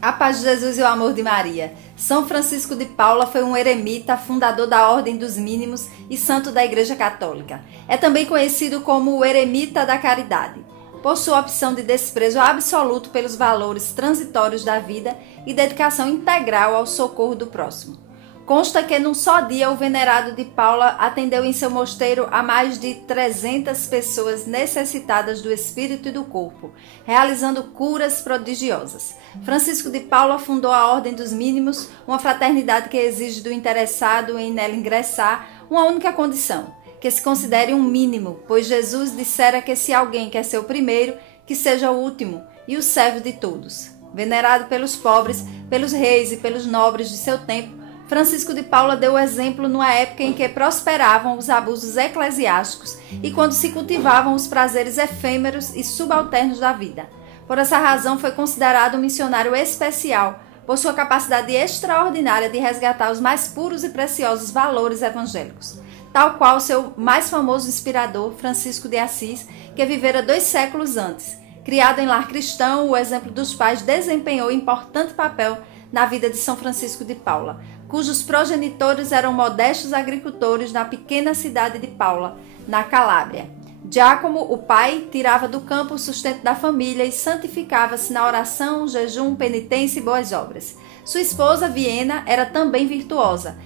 A paz de Jesus e o amor de Maria. São Francisco de Paula foi um eremita, fundador da Ordem dos Mínimos e santo da Igreja Católica. É também conhecido como o eremita da caridade. Possui opção de desprezo absoluto pelos valores transitórios da vida e dedicação integral ao socorro do próximo. Consta que num só dia o venerado de Paula atendeu em seu mosteiro a mais de 300 pessoas necessitadas do espírito e do corpo, realizando curas prodigiosas. Francisco de Paula fundou a Ordem dos Mínimos, uma fraternidade que exige do interessado em nela ingressar uma única condição, que se considere um mínimo, pois Jesus dissera que se alguém quer ser o primeiro, que seja o último e o servo de todos. Venerado pelos pobres, pelos reis e pelos nobres de seu tempo, Francisco de Paula deu o exemplo numa época em que prosperavam os abusos eclesiásticos e quando se cultivavam os prazeres efêmeros e subalternos da vida. Por essa razão foi considerado um missionário especial, por sua capacidade extraordinária de resgatar os mais puros e preciosos valores evangélicos, tal qual seu mais famoso inspirador, Francisco de Assis, que vivera 2 séculos antes. Criado em lar cristão, o exemplo dos pais desempenhou importante papel na vida de São Francisco de Paula, cujos progenitores eram modestos agricultores na pequena cidade de Paula, na Calábria. Giacomo, o pai, tirava do campo o sustento da família e santificava-se na oração, jejum, penitência e boas obras. Sua esposa, Viena, era também virtuosa,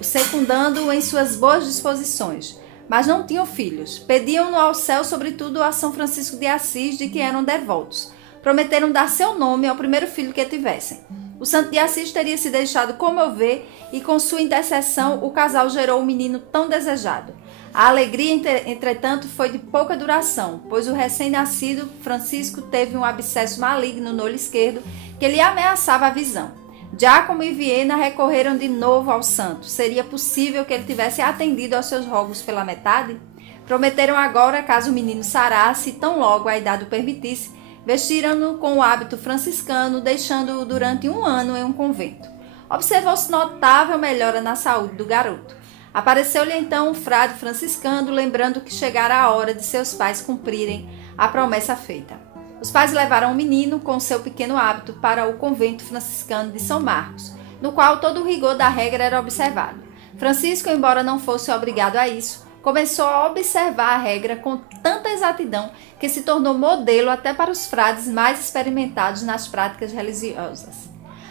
secundando-o em suas boas disposições, mas não tinham filhos. Pediam-no ao céu, sobretudo a São Francisco de Assis, de que eram devotos. Prometeram dar seu nome ao primeiro filho que tivessem. O santo de Assis teria se deixado comover e com sua intercessão o casal gerou o menino tão desejado. A alegria, entretanto, foi de pouca duração, pois o recém-nascido Francisco teve um abscesso maligno no olho esquerdo que lhe ameaçava a visão. Giacomo e Viena recorreram de novo ao santo. Seria possível que ele tivesse atendido aos seus rogos pela metade? Prometeram agora, caso o menino sarasse, tão logo a idade o permitisse, vestiram-no com o hábito franciscano, deixando-o durante 1 ano em um convento. Observou-se notável melhora na saúde do garoto. Apareceu-lhe então um frade franciscano, lembrando que chegara a hora de seus pais cumprirem a promessa feita. Os pais levaram o menino com seu pequeno hábito para o convento franciscano de São Marcos, no qual todo o rigor da regra era observado. Francisco, embora não fosse obrigado a isso, começou a observar a regra com tanta exatidão que se tornou modelo até para os frades mais experimentados nas práticas religiosas.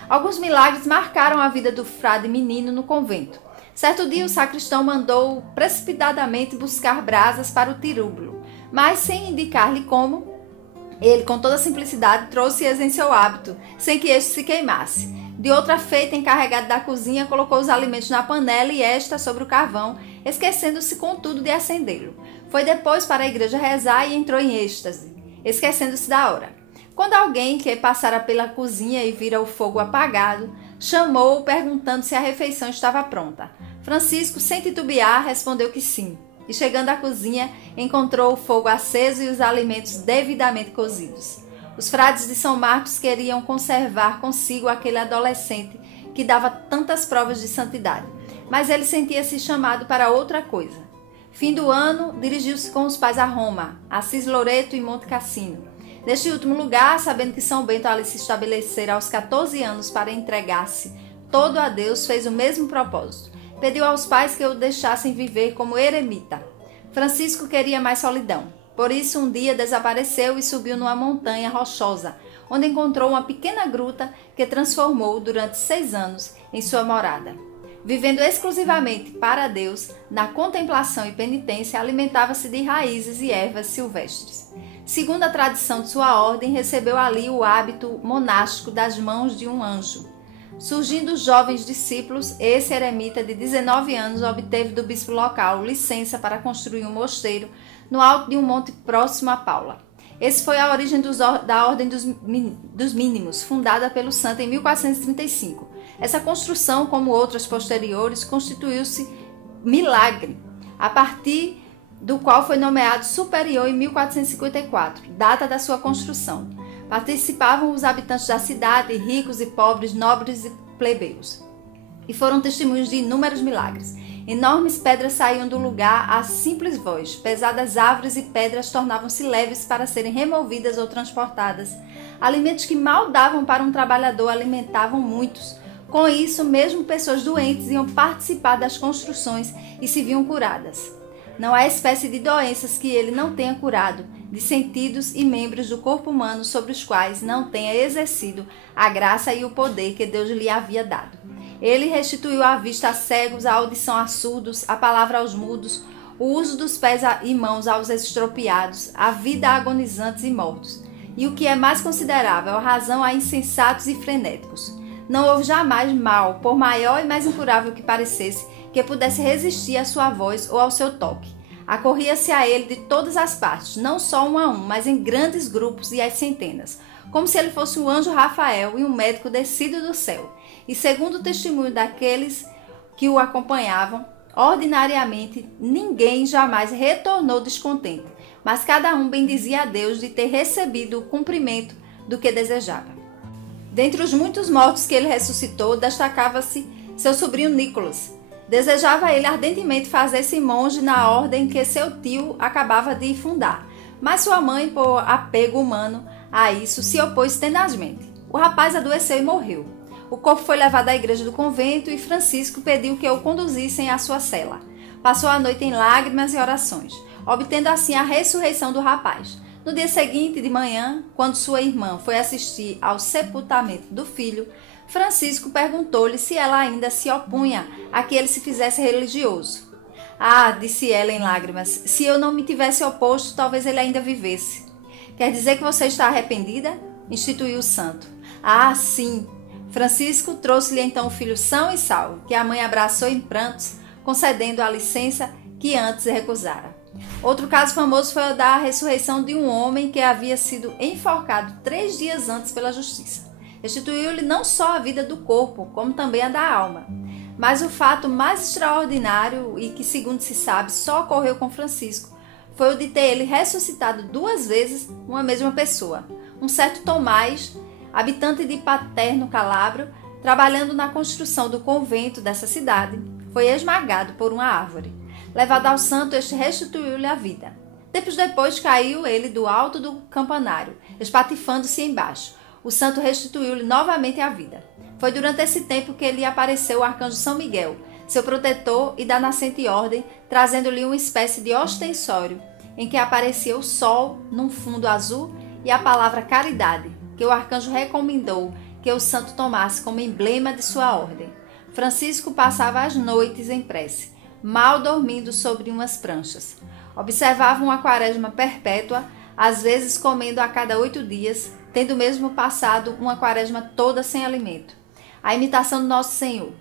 Alguns milagres marcaram a vida do frade menino no convento. Certo dia o sacristão mandou precipitadamente buscar brasas para o tirúbulo, mas sem indicar-lhe como, ele com toda simplicidade trouxe-as em seu hábito, sem que este se queimasse. De outra feita, encarregado da cozinha, colocou os alimentos na panela e esta sobre o carvão, esquecendo-se contudo de acendê-lo. Foi depois para a igreja rezar e entrou em êxtase, esquecendo-se da hora. Quando alguém que passara pela cozinha e vira o fogo apagado, chamou-o perguntando se a refeição estava pronta. Francisco, sem titubear, respondeu que sim, e chegando à cozinha, encontrou o fogo aceso e os alimentos devidamente cozidos. Os frades de São Marcos queriam conservar consigo aquele adolescente que dava tantas provas de santidade, mas ele sentia-se chamado para outra coisa. Fim do ano, dirigiu-se com os pais a Roma, Assis Loreto e Monte Cassino. Neste último lugar, sabendo que São Bento ali se estabelecera aos 14 anos para entregar-se todo a Deus, fez o mesmo propósito. Pediu aos pais que o deixassem viver como eremita. Francisco queria mais solidão. Por isso, um dia desapareceu e subiu numa montanha rochosa, onde encontrou uma pequena gruta que transformou durante 6 anos em sua morada. Vivendo exclusivamente para Deus, na contemplação e penitência, alimentava-se de raízes e ervas silvestres. Segundo a tradição de sua ordem, recebeu ali o hábito monástico das mãos de um anjo. Surgindo os jovens discípulos, esse eremita de 19 anos obteve do bispo local licença para construir um mosteiro no alto de um monte próximo a Paula. Esse foi a origem da Ordem dos Mínimos, fundada pelo santo em 1435. Essa construção, como outras posteriores, constituiu-se milagre, a partir do qual foi nomeado superior em 1454, data da sua construção. Participavam os habitantes da cidade, ricos e pobres, nobres e plebeus, e foram testemunhos de inúmeros milagres. Enormes pedras saíam do lugar à simples voz. Pesadas árvores e pedras tornavam-se leves para serem removidas ou transportadas. Alimentos que mal davam para um trabalhador alimentavam muitos. Com isso, mesmo pessoas doentes iam participar das construções e se viam curadas. Não há espécie de doenças que ele não tenha curado, de sentidos e membros do corpo humano sobre os quais não tenha exercido a graça e o poder que Deus lhe havia dado. Ele restituiu a vista a cegos, a audição a surdos, a palavra aos mudos, o uso dos pés e mãos aos estropiados, a vida a agonizantes e mortos. E o que é mais considerável, a razão a insensatos e frenéticos. Não houve jamais mal, por maior e mais incurável que parecesse, que pudesse resistir à sua voz ou ao seu toque. Acorria-se a ele de todas as partes, não só um a um, mas em grandes grupos e às centenas, como se ele fosse o anjo Rafael e um médico descido do céu. E segundo o testemunho daqueles que o acompanhavam, ordinariamente ninguém jamais retornou descontente, mas cada um bendizia a Deus de ter recebido o cumprimento do que desejava. Dentre os muitos mortos que ele ressuscitou, destacava-se seu sobrinho Nicolas. Desejava ele ardentemente fazer-se monge na ordem que seu tio acabava de fundar, mas sua mãe, por apego humano a isso, se opôs tenazmente. O rapaz adoeceu e morreu. O corpo foi levado à igreja do convento e Francisco pediu que o conduzissem à sua cela. Passou a noite em lágrimas e orações, obtendo assim a ressurreição do rapaz. No dia seguinte, de manhã, quando sua irmã foi assistir ao sepultamento do filho, Francisco perguntou-lhe se ela ainda se opunha a que ele se fizesse religioso. Ah, disse ela em lágrimas, se eu não me tivesse oposto, talvez ele ainda vivesse. Quer dizer que você está arrependida? Instituiu o santo. Ah, sim. Francisco trouxe-lhe então o filho são e salvo, que a mãe abraçou em prantos, concedendo a licença que antes recusara. Outro caso famoso foi o da ressurreição de um homem que havia sido enforcado 3 dias antes pela justiça. Restituiu-lhe não só a vida do corpo, como também a da alma. Mas o fato mais extraordinário e que, segundo se sabe, só ocorreu com Francisco, foi o de ter ele ressuscitado 2 vezes uma mesma pessoa. Um certo Tomás, habitante de Paterno Calabro, trabalhando na construção do convento dessa cidade, foi esmagado por uma árvore. Levado ao santo, este restituiu-lhe a vida. Tempos depois caiu ele do alto do campanário, espatifando-se embaixo. O santo restituiu-lhe novamente a vida. Foi durante esse tempo que lhe apareceu o arcanjo São Miguel, seu protetor e da nascente ordem, trazendo-lhe uma espécie de ostensório, em que aparecia o sol num fundo azul e a palavra caridade, que o arcanjo recomendou que o santo tomasse como emblema de sua ordem. Francisco passava as noites em prece, mal dormindo sobre umas pranchas. Observava uma quaresma perpétua, às vezes comendo a cada 8 dias, tendo mesmo passado uma quaresma toda sem alimento. A imitação do Nosso Senhor.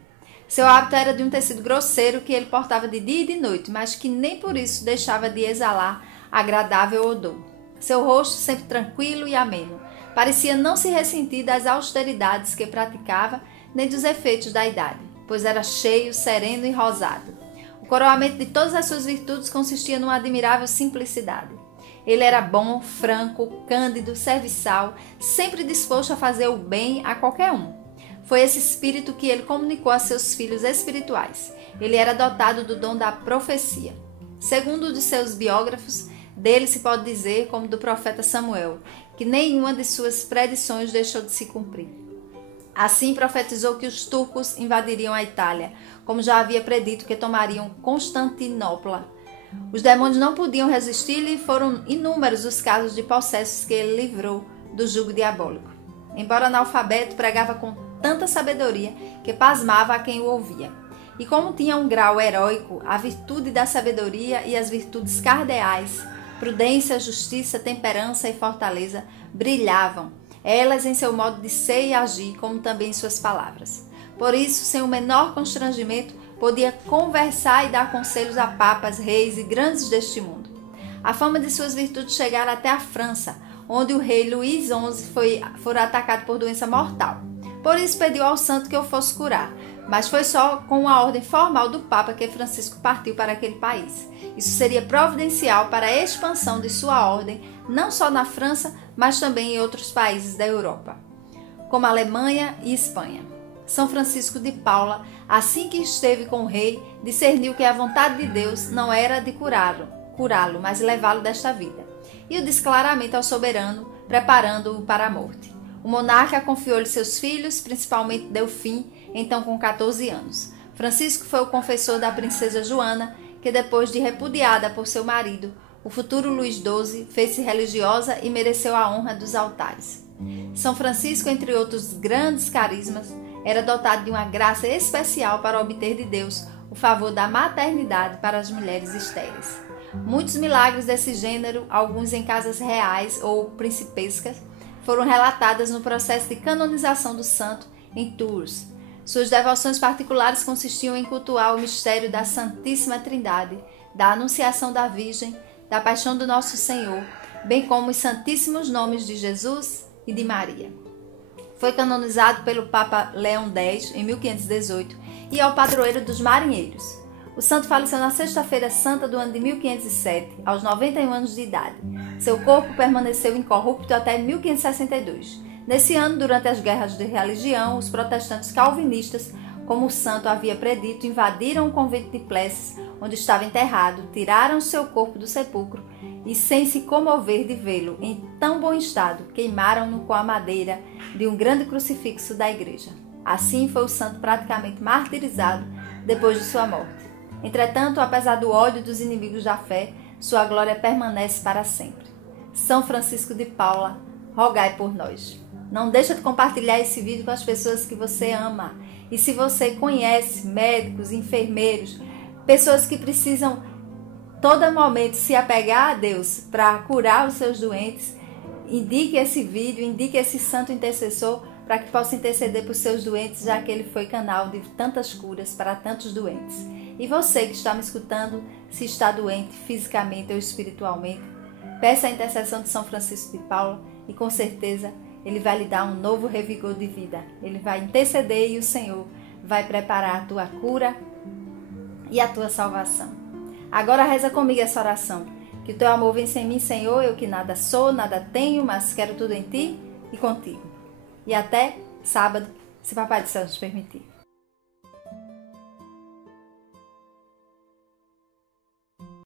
Seu hábito era de um tecido grosseiro que ele portava de dia e de noite, mas que nem por isso deixava de exalar agradável odor. Seu rosto sempre tranquilo e ameno. Parecia não se ressentir das austeridades que praticava, nem dos efeitos da idade, pois era cheio, sereno e rosado. O coroamento de todas as suas virtudes consistia numa admirável simplicidade. Ele era bom, franco, cândido, serviçal, sempre disposto a fazer o bem a qualquer um. Foi esse espírito que ele comunicou a seus filhos espirituais. Ele era dotado do dom da profecia. Segundo um de seus biógrafos, dele se pode dizer, como do profeta Samuel, que nenhuma de suas predições deixou de se cumprir. Assim profetizou que os turcos invadiriam a Itália, como já havia predito que tomariam Constantinopla. Os demônios não podiam resistir-lhe e foram inúmeros os casos de possessos que ele livrou do jugo diabólico. Embora analfabeto, pregava com tanta sabedoria que pasmava a quem o ouvia. E como tinha um grau heróico, a virtude da sabedoria e as virtudes cardeais, prudência, justiça, temperança e fortaleza, brilhavam, elas em seu modo de ser e agir, como também em suas palavras. Por isso, sem o menor constrangimento, podia conversar e dar conselhos a papas, reis e grandes deste mundo. A fama de suas virtudes chegara até a França, onde o rei Luís XI fora atacado por doença mortal. Por isso pediu ao santo que o fosse curar, mas foi só com a ordem formal do Papa que Francisco partiu para aquele país. Isso seria providencial para a expansão de sua ordem, não só na França, mas também em outros países da Europa, como a Alemanha e Espanha. São Francisco de Paula, assim que esteve com o rei, discerniu que a vontade de Deus não era de curá-lo, mas levá-lo desta vida. E o disse claramente ao soberano, preparando-o para a morte. O monarca confiou-lhe seus filhos, principalmente Delfim, então com 14 anos. Francisco foi o confessor da princesa Joana, que depois de repudiada por seu marido, o futuro Luís XII, fez-se religiosa e mereceu a honra dos altares. São Francisco, entre outros grandes carismas, era dotado de uma graça especial para obter de Deus o favor da maternidade para as mulheres estéreis. Muitos milagres desse gênero, alguns em casas reais ou principescas, foram relatados no processo de canonização do santo em Tours. Suas devoções particulares consistiam em cultuar o mistério da Santíssima Trindade, da Anunciação da Virgem, da Paixão do Nosso Senhor, bem como os santíssimos nomes de Jesus e de Maria. Foi canonizado pelo Papa Leão X em 1518 e é o padroeiro dos marinheiros. O santo faleceu na Sexta-feira Santa do ano de 1507, aos 91 anos de idade. Seu corpo permaneceu incorrupto até 1562. Nesse ano, durante as guerras de religião, os protestantes calvinistas, como o santo havia predito, invadiram o convento de Plessis, onde estava enterrado, tiraram seu corpo do sepulcro e, sem se comover de vê-lo em tão bom estado, queimaram-no com a madeira de um grande crucifixo da igreja. Assim foi o santo praticamente martirizado depois de sua morte. Entretanto, apesar do ódio dos inimigos da fé, sua glória permanece para sempre. São Francisco de Paula, rogai por nós. Não deixa de compartilhar esse vídeo com as pessoas que você ama. E se você conhece médicos, enfermeiros, pessoas que precisam todo momento se apegar a Deus para curar os seus doentes, indique esse vídeo, indique esse santo intercessor para que possa interceder por seus doentes, já que ele foi canal de tantas curas para tantos doentes. E você que está me escutando, se está doente fisicamente ou espiritualmente, peça a intercessão de São Francisco de Paula e com certeza ele vai lhe dar um novo revigor de vida. Ele vai interceder e o Senhor vai preparar a tua cura e a tua salvação. Agora reza comigo essa oração. Que o teu amor vence em mim, Senhor, eu que nada sou, nada tenho, mas quero tudo em ti e contigo. E até sábado, se Papai do Céu nos permitir.